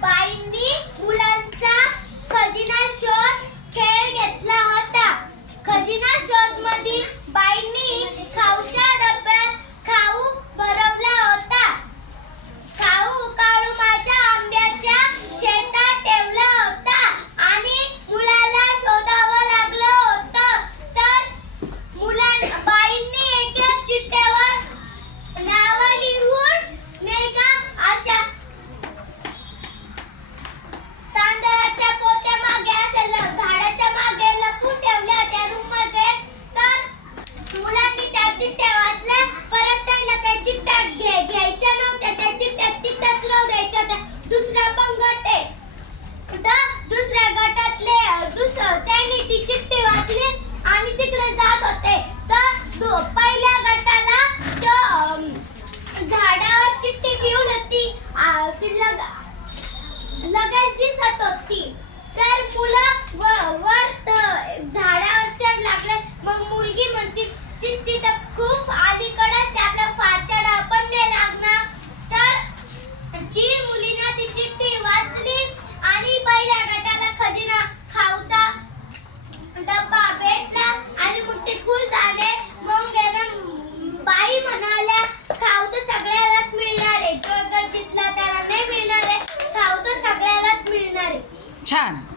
बाईंनी मुलांचा खजिना शोध खेळ घेतला होता. खजिना शोध मधील बाई मगच दिसत होती. तर फुलं व छान.